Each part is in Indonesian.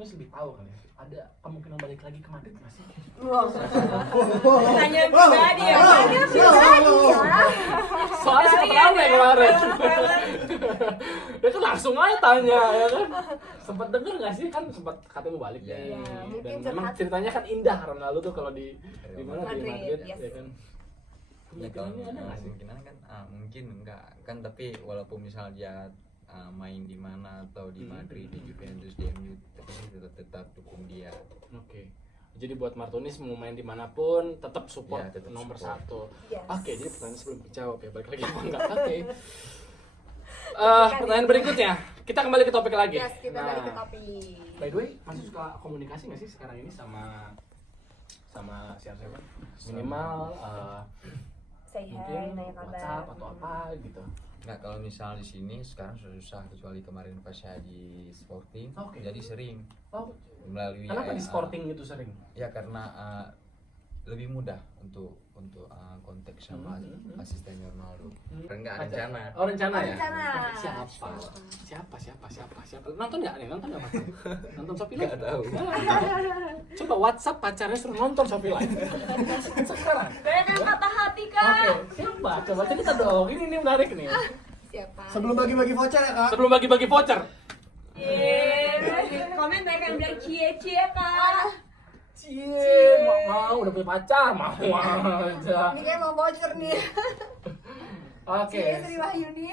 Terus lebih tahu kan ya, ada kemungkinan balik lagi ke Madrid nggak sih? Tanya pribadi ya. Soalnya sempat rame kemarin. Dia kan langsung aja tanya ya kan. Sempat denger nggak sih kan sempat katanya mau balik ya. mungkin Dan memang curhat. ceritanya kan indah Ronaldo tuh kalau di mana di Madrid, Madrid yes. ya kan. Ya kalau Kemungkinannya ada nggak sih? kemungkinan kan mungkin enggak kan, tapi walaupun misal dia main di mana atau di Madrid, di Juventus, di MU, tapi saya tetap dukung dia. Oke. Jadi buat Martinez mau main dimanapun tetap support Ya, tetap nomor support. 1. Yes. Oke, jadi pertanyaan sebelum dijawab ya balik lagi apa enggak? Oke. Pertanyaan berikutnya, kita kembali ke topik lagi. Yes, kita balik ke topik. By the way, masih suka komunikasi nggak sih sekarang ini sama siapa? Minimal Say hi, mungkin nanya kabar. WhatsApp atau apa gitu. Nah kalau misal di sini sekarang susah, kecuali kemarin pas saya di Sporting, Oke. jadi sering Oh, melalui kenapa di Sporting itu sering? ya karena lebih mudah untuk kontak sama asisten Ronaldo. Enggak rencana. Oh, rencana ya? Rencana. Siapa? Nonton nggak nih? Nonton nggak, Mas? Nonton Shopee Live? Nggak tahu. Coba WhatsApp pacarnya suruh nonton Shopee Live. Sekarang. Banyak yang patah hati, Kak. Oke, siapa? Coba cerita dong. Ini menarik nih. Siapa? Sebelum bagi-bagi voucher ya kak. Sebelum bagi-bagi voucher. Komen banyak yang bilang cie Kak. Cie, mau udah punya pacar, mau aja. Ini kayak mau voucher nih. Oke. Sri Wahyuni.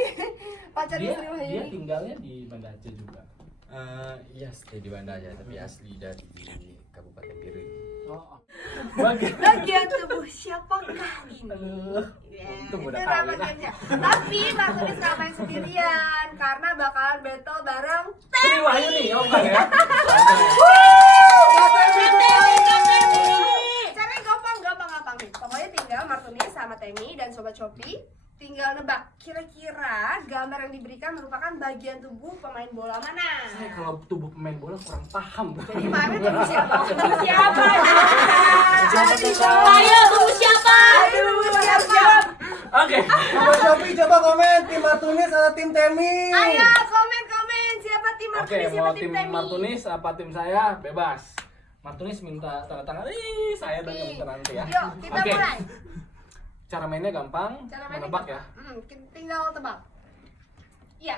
Pacarnya Sri Dia Wahyuni. tinggalnya di Banda Aceh juga. Iya, stay di Banda aja, tapi asli dari Kabupaten Piring. Oh. Bagian tubuh siapakah ini? Aduh. Ya, Untung itu udah nama kawin. gamenya. Tapi Martinez gak main sendirian karena bakalan battle bareng Sri Wahyuni, oh enggak ya? Caranya gampang nih. Pokoknya tinggal Martinez sama Temi dan Sobat Shopee tinggal nebak kira-kira gambar yang diberikan merupakan bagian tubuh pemain bola mana. Saya kalau tubuh pemain bola kurang paham. Jadi mana tubuh siapa? Siapa? Ayo Ayo tunggu siapa? tubuh siapa? Oke. Sobat Shopee coba komen tim Martinez atau tim Temi. Ayo komen siapa tim Oke, Martinez siapa mau tim tim Temi? Martinez apa tim saya? Bebas. Martinez minta tanda tangan. Saya dan minta nanti ya. Yuk, kita Oke. mulai. Cara mainnya gampang, Cara mainnya menebak ya. tinggal tebak. Iya.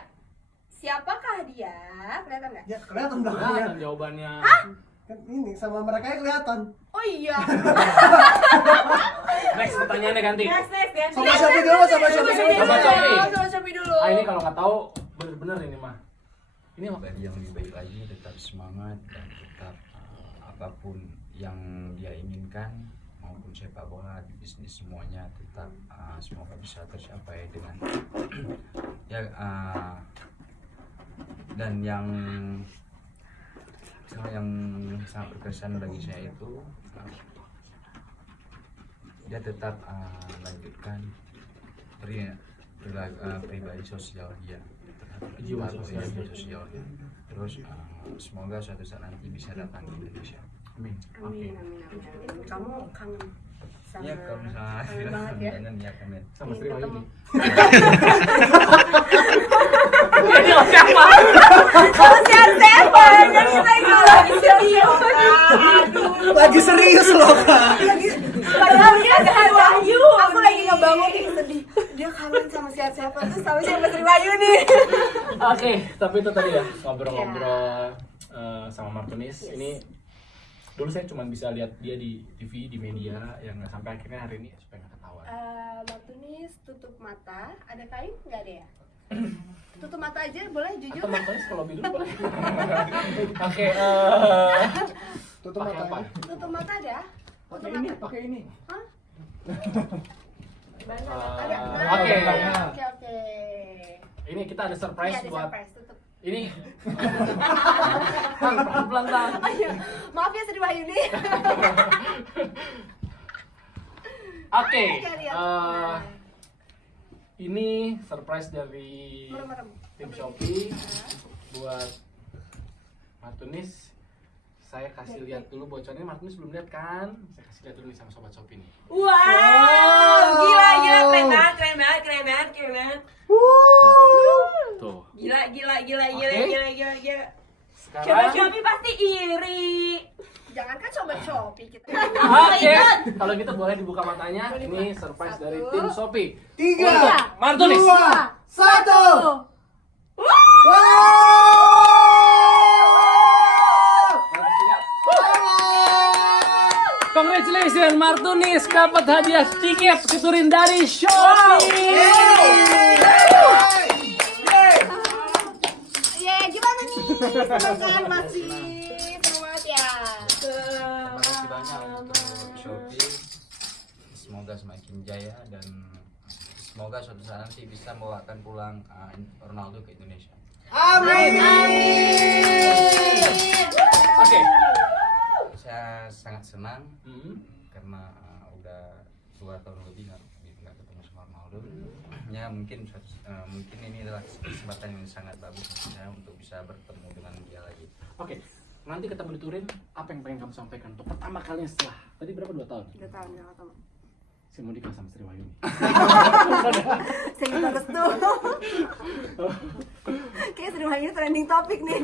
Siapakah dia? Kelihatan nggak? Ya kelihatan dong. Kelihatan Ya. jawabannya. Kan ini sama mereka ya kelihatan. Oh iya. Next pertanyaannya ganti. Next ya. Sobat Shopee dulu, Sobat Shopee dulu. Sobat Shopee. Sobat Shopee dulu. Ini kalau nggak tahu bener-bener ini mah. Ini apa? Dari yang lebih baik lagi, tetap semangat dan tetap apapun yang dia inginkan, maupun sepak bola, bisnis semuanya tetap semoga bisa tercapai dengan ya dan yang sangat berkesan bagi saya itu dia tetap lanjutkan pribadi sosial dia, Jiwa tetap sosial. jiwa sosialnya. Terus semoga suatu saat nanti bisa datang ke Indonesia. Amin. Oke. Amin. Kamu kangen sama Ya kalau misalnya kangen banget ya. jangan ya kangen. Sama Sri Ketemu. Wahyuni. Ini siapa? Kalau siapa? Jadi kita lagi serius. Aduh. Lagi serius loh kak. Padahal dia Sri Wahyu. Aku lagi ngebangun nih sedih. Dia kangen sama siapa terus sama siapa Sri Wahyuni. Oke, tapi itu tadi ya ngobrol-ngobrol sama Martinez. Yes. Ini dulu saya cuma bisa lihat dia di TV, di media, yang nggak sampai akhirnya hari ini supaya nggak ketahuan. Martinez tutup mata. Ada kain nggak ada ya? Tutup mata aja boleh jujur. Atau Martinez kalau dulu boleh. Oke, Tutup pakai apa? mata. Tutup mata ada? Pakai Tutup ini, mata. pakai ini. Hah? Eh, Ada. Oke. Oke. Ini kita ada surprise Iya, ada buat surprise. Tutup. ini. Pelan-pelan Tan. Maaf ya Sri Wahyuni. Oke. Oke, lihat. Ini surprise dari Merem-merem. tim Shopee buat Martinez. Saya kasih lihat dulu bocornya. Martinez belum lihat kan? Saya kasih lihat dulu nih sama Sobat Shopee nih. Wow, gila keren banget. Tuh. Gila. Oke. Coba Sekarang Shopee pasti iri. Jangankan sobat Shopee kita. oke, kalau gitu boleh dibuka matanya. Ini surprise dari tim Shopee. 3, Martunis. 2, 1. Congratulations Martunis dapat hadiah tiket keturin dari Shopee. Gimana nih? Senang kan masih? Semangat ya. Terima kasih banyak untuk Shopee. Semoga semakin jaya dan semoga suatu saat nanti bisa membawakan pulang Ronaldo ke Indonesia. Amin. Oke. Saya sangat senang Hmm. karena udah 2 tahun lebih nggak ketemu sama Ronaldo. Ya mungkin ini adalah kesempatan yang sangat bagus bagi saya untuk bisa bertemu dengan dia lagi. Oke. Nanti ketemu di Turin, apa yang pengen kamu sampaikan untuk pertama kalinya setelah tadi berapa 2 tahun? 2 tahun ya ketemu. Saya mau nikah sama Sri Wahyuni. Saya bagus tuh. Kayak Sri Wahyuni trending topik nih.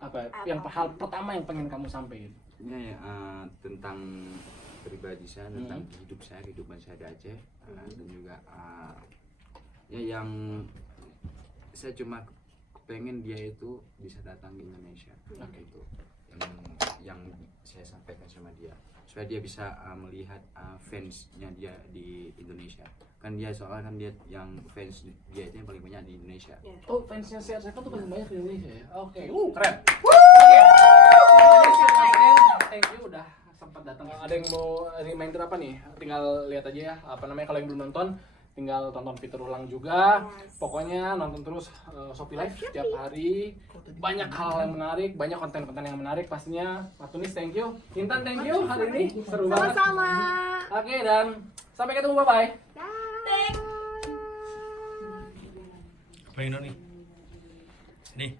Apa yang hal pertama yang pengen kamu sampaikan? Ya, tentang pribadi saya, tentang kehidupan saya di Aceh, dan juga ya yang saya cuma pengen dia itu bisa datang ke Indonesia. Oke. Itu yang saya sampaikan sama dia supaya dia bisa melihat fansnya dia di Indonesia. Kan dia soalnya kan dia yang fans dia itu yang paling banyak di Indonesia. Oh, fansnya CR7 tuh paling banyak di Indonesia ya? Oke, keren. Thank you udah sempat datang. Ada yang mau reminder apa nih? Tinggal lihat aja ya. Apa namanya, kalau yang belum nonton, tinggal tonton fitur ulang juga. Pokoknya nonton terus Shopee Live setiap hari. Banyak hal yang menarik, banyak konten-konten yang menarik pastinya. Martunis, thank you. Intan, thank you hari ini. Seru banget. Sama-sama. Oke, dan sampai ketemu, bye-bye. Thanks. Apa ini nih? Nih.